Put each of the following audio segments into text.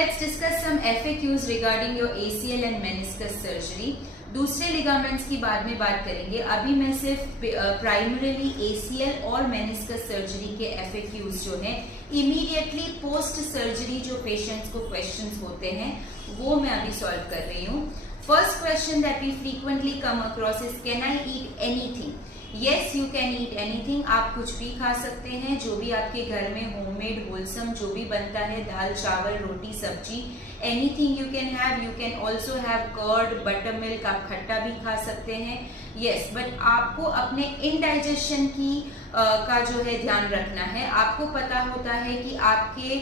let's discuss some FAQs regarding your ACL and meniscus surgery. दूसरे ligaments की बाद में बात करेंगे. अभी मैं सिर्फ प्राइमरीली ACL और मेनिस्कस सर्जरी के FAQs जो हैं इमीडिएटली पोस्ट सर्जरी जो पेशेंट्स को क्वेश्चंस होते हैं वो मैं अभी सॉल्व कर रही हूँ. First question that we frequently come across is can I eat anything. Yes you can eat anything. आप कुछ भी खा सकते हैं, जो भी आपके घर में होममेड होलसम जो भी बनता है, दाल chawal roti sabzi, anything you can have. You can also have curd, buttermilk. आप खट्टा भी खा सकते हैं. यस, बट आपको अपने इनडाइजेशन की का जो है ध्यान रखना है. आपको पता होता है कि आपके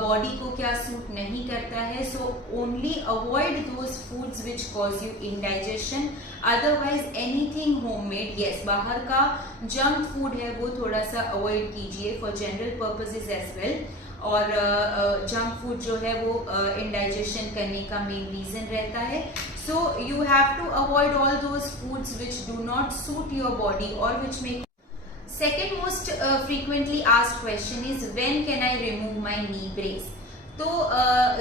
बॉडी को क्या सूट नहीं करता है. So only avoid those foods which cause you indigestion. Otherwise anything homemade, yes, बाहर का जंक फूड है वो थोड़ा सा अवॉइड कीजिए for general purposes as well. और जंक फूड जो है वो इनडाइजेशन करने का मेन रीजन रहता है. So you have to avoid all those foods which do not suit your body और which make. Second most frequently asked question is when can I remove my knee brace. तो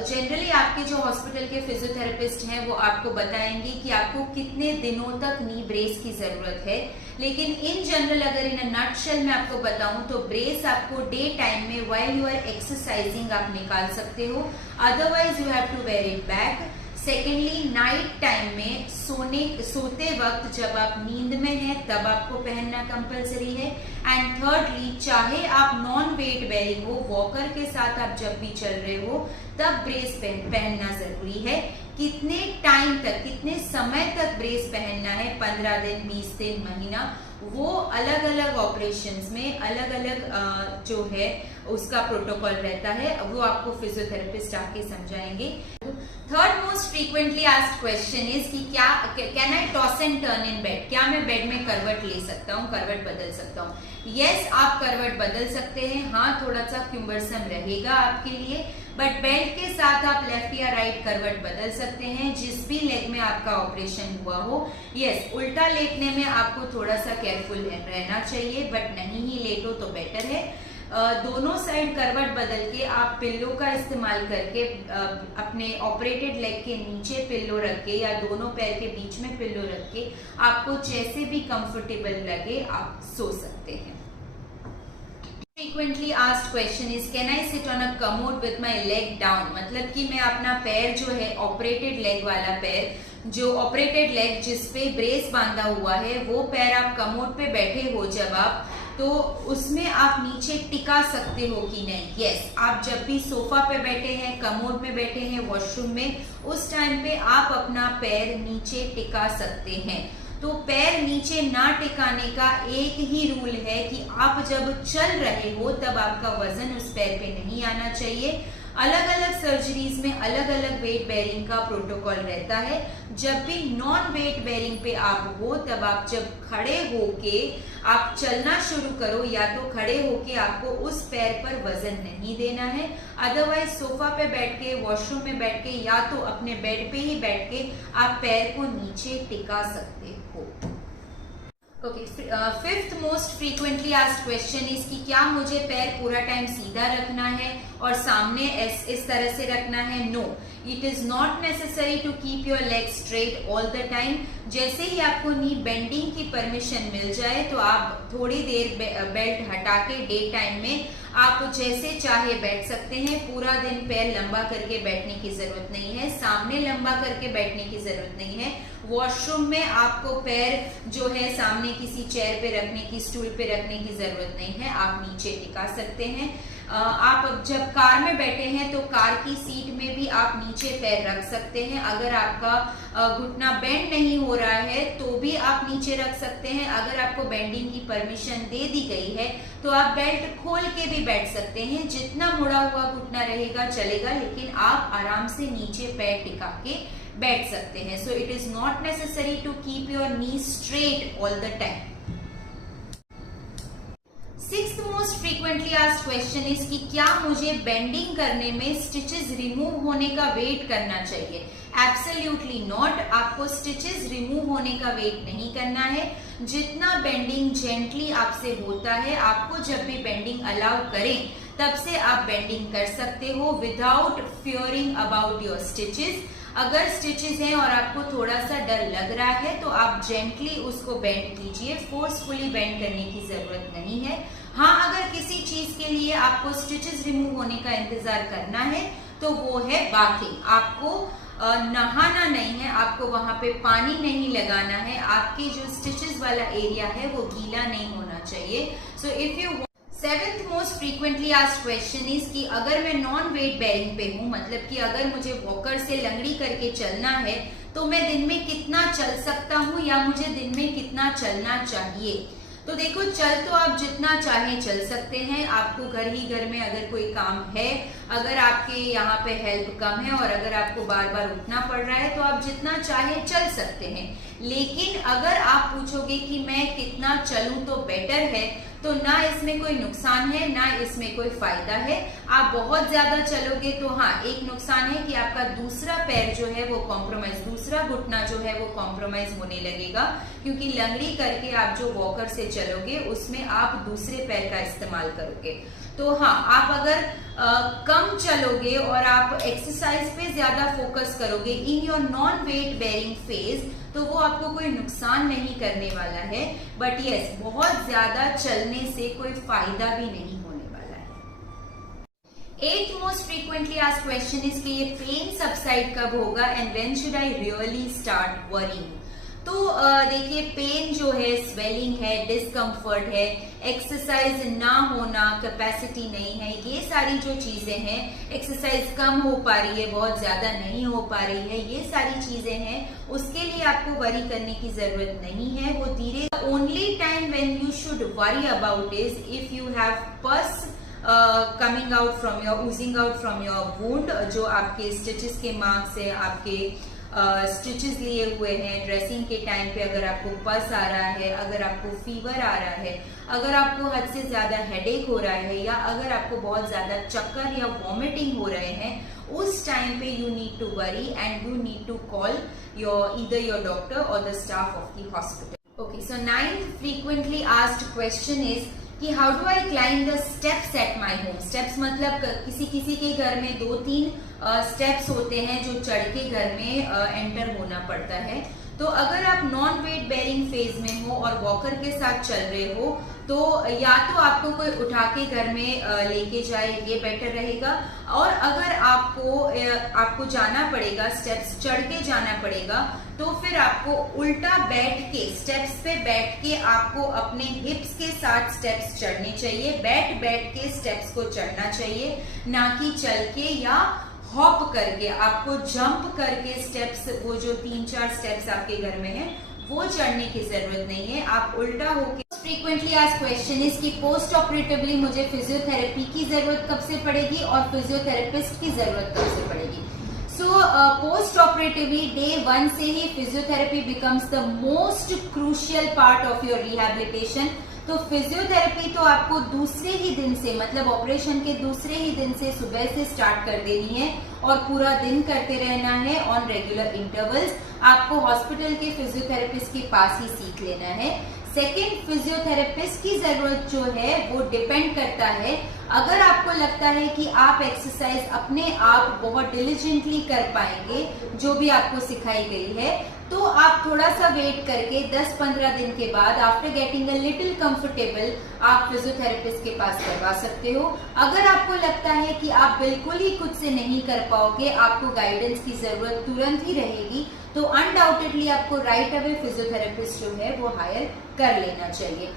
generally आपके जो hospital के physiotherapist हैं वो आपको बताएंगे कि आपको कितने दिनों तक नी ब्रेस की जरूरत है. लेकिन इन जनरल अगर इन नटशेल मैं आपको बताऊं तो ब्रेस आपको डे टाइम में व्हाइल यू आर एक्सरसाइजिंग आप निकाल सकते हो. Otherwise you have to wear it back. Secondly night time में सोते वक्त जब आप नींद में हैं तब आपको पहनना कंपलसरी है. एंड थर्डली चाहे आप नॉन वेट बेयरिंग हो, वॉकर के साथ आप जब भी चल रहे हो तब ब्रेस पहनना जरूरी है. कितने टाइम तक, कितने समय तक ब्रेस पहनना है, 15 दिन, 20 दिन, महीना, वो अलग अलग ऑपरेशंस में अलग अलग जो है उसका प्रोटोकॉल रहता है. वो आपको फिजियोथेरेपिस्ट आके समझाएंगे. Third most frequently asked question is कि क्या can I toss and turn in bed. क्या मैं बेड में करवट ले सकता हूँ, करवट बदल सकता हूँ? यस, आप करवट बदल सकते हैं. हाँ, थोड़ा सा क्यूम्बरसम रहेगा आपके लिए, बट बेल्ट के साथ आप लेफ्ट या राइट करवट बदल सकते हैं जिस भी लेग में आपका ऑपरेशन हुआ हो. यस, उल्टा लेटने में आपको थोड़ा सा केयरफुल रहना चाहिए, बट नहीं ही लेटो तो बेटर है. दोनों साइड करवट बदल के आप पिल्लो का इस्तेमाल करके अपने ऑपरेटेड लेग के नीचे पिल्लो रख के या दोनों पैर के बीच में पिल्लो रख के आपको जैसे भी कंफर्टेबल लगे आप सो सकते हैं. Frequently asked question is can I sit on a commode with my leg down. मतलब कि मैं अपना पैर जो है ऑपरेटेड लेग वाला पैर, जो ऑपरेटेड लेग जिस पे ब्रेस बांधा हुआ है वो पैर आप कमोड पे बैठे हो जब आप, तो उसमें आप नीचे टिका सकते हो कि नहीं. यस, आप जब भी सोफा पे बैठे हैं, कमोड में बैठे हैं, वॉशरूम में, उस टाइम पे आप अपना पैर नीचे टिका सकते हैं. तो पैर नीचे ना टिकाने का एक ही रूल है कि आप जब चल रहे हो तब आपका वजन उस पैर पे नहीं आना चाहिए. अलग अलग सर्जरीज में अलग अलग वेट बेयरिंग का प्रोटोकॉल रहता है. जब भी नॉन वेट बेयरिंग पे आप हो तब आप जब खड़े होके आप चलना शुरू करो, या तो खड़े होके आपको उस पैर पर वजन नहीं देना है. अदरवाइज सोफा पे बैठ के, वॉशरूम में बैठ के या तो अपने बेड पे ही बैठ के आप पैर को नीचे टिका सकते हो. Okay, fifth most frequently asked question is कि क्या मुझे पैर पूरा टाइम सीधा रखना है और सामने इस तरह से रखना है? No, it is not necessary to keep your leg straight all the time. जैसे ही आपको नी बेंडिंग की परमिशन मिल जाए तो आप थोड़ी देर बेल्ट हटा के डे टाइम में आप जैसे चाहे बैठ सकते हैं. पूरा दिन पैर लंबा करके बैठने की जरूरत नहीं है, सामने लंबा करके बैठने की जरूरत नहीं है. वॉशरूम में आपको पैर जो है सामने किसी चेयर पे रखने की, स्टूल पे रखने की जरूरत नहीं है, आप नीचे टिका सकते हैं. आप जब कार में बैठे हैं तो कार की सीट में भी आप नीचे पैर रख सकते हैं. अगर आपका घुटना बेंड नहीं हो रहा है तो भी आप नीचे रख सकते हैं. अगर आपको बेंडिंग की परमिशन दे दी गई है तो आप बेल्ट खोल के भी बैठ सकते हैं. जितना मुड़ा हुआ घुटना रहेगा चलेगा, लेकिन आप आराम से नीचे पैर टिका के बैठ सकते हैं. So it is not necessary to keep your knee straight all the time. Sixth most frequently asked question is कि क्या मुझे बेंडिंग करने में स्टिचेस रिमूव होने का वेट करना चाहिए? Absolutely not. आपको स्टिचेस रिमूव होने का वेट नहीं करना है. जितना बेंडिंग जेंटली आपसे होता है, आपको जब भी बेंडिंग अलाउ करें तब से आप बेंडिंग कर सकते हो without fearing about your stitches. अगर स्टिचेस हैं और आपको थोड़ा सा डर लग रहा है तो आप जेंटली उसको बेंड कीजिए, फोर्सफुली बेंड करने की जरूरत नहीं है। हाँ, अगर किसी चीज के लिए आपको स्टिचेस रिमूव होने का इंतजार करना है तो वो है बाथिंग। आपको नहाना नहीं है, आपको वहां पे पानी नहीं लगाना है, आपके जो स्टिचेस वाला एरिया है वो गीला नहीं होना चाहिए। So if you seventh most frequently asked question is कि अगर मैं नॉन वेट बेयरिंग पे हूँ, मतलब कि अगर मुझे वॉकर से लंगड़ी करके चलना है तो मैं दिन में कितना चल सकता हूँ या मुझे दिन में कितना चलना चाहिए। तो देखो, चल तो आप जितना चाहे चल सकते हैं। आपको घर ही घर में अगर कोई काम है, अगर आपके यहाँ पे हेल्प कम है और अगर आपको बार बार उठना पड़ रहा है तो आप जितना चाहे चल सकते हैं। लेकिन अगर आप पूछोगे कि मैं कितना चलूं तो बेटर है, तो ना इसमें कोई नुकसान है ना इसमें कोई फायदा है। आप बहुत ज्यादा चलोगे तो हाँ, एक नुकसान है कि आपका दूसरा पैर जो है वो कॉम्प्रोमाइज, दूसरा घुटना जो है वो कॉम्प्रोमाइज होने लगेगा, क्योंकि लंगड़ी करके आप जो वॉकर से चलोगे उसमें आप दूसरे पैर का इस्तेमाल करोगे। तो हाँ, आप अगर कम चलोगे और आप एक्सरसाइज पे ज्यादा फोकस करोगे in your non weight bearing phase, तो वो आपको कोई नुकसान नहीं करने वाला है। बट यस, बहुत ज्यादा चलने से कोई फायदा भी नहीं होने वाला है। 8th most frequently asked question is कि ये पेन सबसाइड कब होगा and when should I really start worrying. तो देखिए, पेन जो है, स्वेलिंग है, डिस्कम्फर्ट है, एक्सरसाइज ना होना, कैपेसिटी नहीं है, ये सारी जो चीजें हैं, एक्सरसाइज कम हो पा रही है, बहुत ज्यादा नहीं हो पा रही है, ये सारी चीजें हैं, उसके लिए आपको वरी करने की जरूरत नहीं है। वो धीरे, only time when you should worry about is if you have pus coming out from your, oozing out from your wound, जो आपके स्टिचेस के मार्क्स है, आपके स्टिचेस लिए हुए हैं, ड्रेसिंग के टाइम पे अगर आपको पस आ रहा है, अगर आपको फीवर आ रहा है, अगर आपको हद से ज्यादा हेडेक हो रहा है, या अगर आपको बहुत ज्यादा चक्कर या वॉमिटिंग हो रहे हैं, उस टाइम पे you need to worry and you need to call either your doctor or the staff of the hospital. Okay, so 9th frequently asked question is कि how do I climb the steps at my home? Steps मतलब किसी के घर में 2-3 steps होते हैं जो चढ़ के घर में एंटर होना पड़ता है। तो अगर आप नॉन वेट बेयरिंग फेज में हो और वॉकर के साथ चल रहे हो, तो या तो आपको कोई उठा के घर में लेके जाए, ये बेटर रहेगा। और अगर आपको जाना पड़ेगा, स्टेप्स चढ़ के जाना पड़ेगा, तो फिर आपको उल्टा बैठ के, स्टेप्स पे बैठ के आपको अपने हिप्स के साथ स्टेप्स चढ़ने चाहिए। बैठ के स्टेप्स को चढ़ना चाहिए, ना कि चल के या हॉप करके। आपको जंप करके स्टेप्स, वो जो 3-4 स्टेप्स आपके घर में है, वो चढ़ने की जरूरत नहीं है। आप उल्टा होके। फ्रीक्वेंटली आस्क्ड क्वेश्चन इज कि पोस्ट ऑपरेटिवली मुझे फिजियोथेरेपी की जरूरत कब से पड़ेगी और फिजियोथेरेपिस्ट की जरूरत कब से पड़ेगी। सो पोस्ट ऑपरेटिवली डे 1 से ही physiotherapy becomes the most crucial part of your rehabilitation. तो फिजियोथेरेपी तो आपको दूसरे ही दिन से, मतलब ऑपरेशन के दूसरे ही दिन से सुबह से स्टार्ट कर देनी है और पूरा दिन करते रहना है ऑन रेगुलर इंटरवल्स। आपको हॉस्पिटल के फिजियोथेरेपिस्ट के पास ही सीख लेना है। सेकेंड, फिजियोथेरेपिस्ट की जरूरत जो है वो डिपेंड करता है, अगर आपको लगता है कि आप एक्सरसाइज अपने आप बहुत डिलिजेंटली कर पाएंगे जो भी आपको सिखाई गई है, तो आप थोड़ा सा वेट करके 10-15 दिन के बाद, after getting a little comfortable, आप फिजियोथेरेपिस्ट के पास करवा सकते हो। अगर आपको लगता है कि आप बिल्कुल ही खुद से नहीं कर पाओगे, आपको गाइडेंस की जरूरत तुरंत ही रहेगी, तो अनडाउटेडली आपको राइट अवे फिजियोथेरेपिस्ट जो है वो हायर कर लेना चाहिए।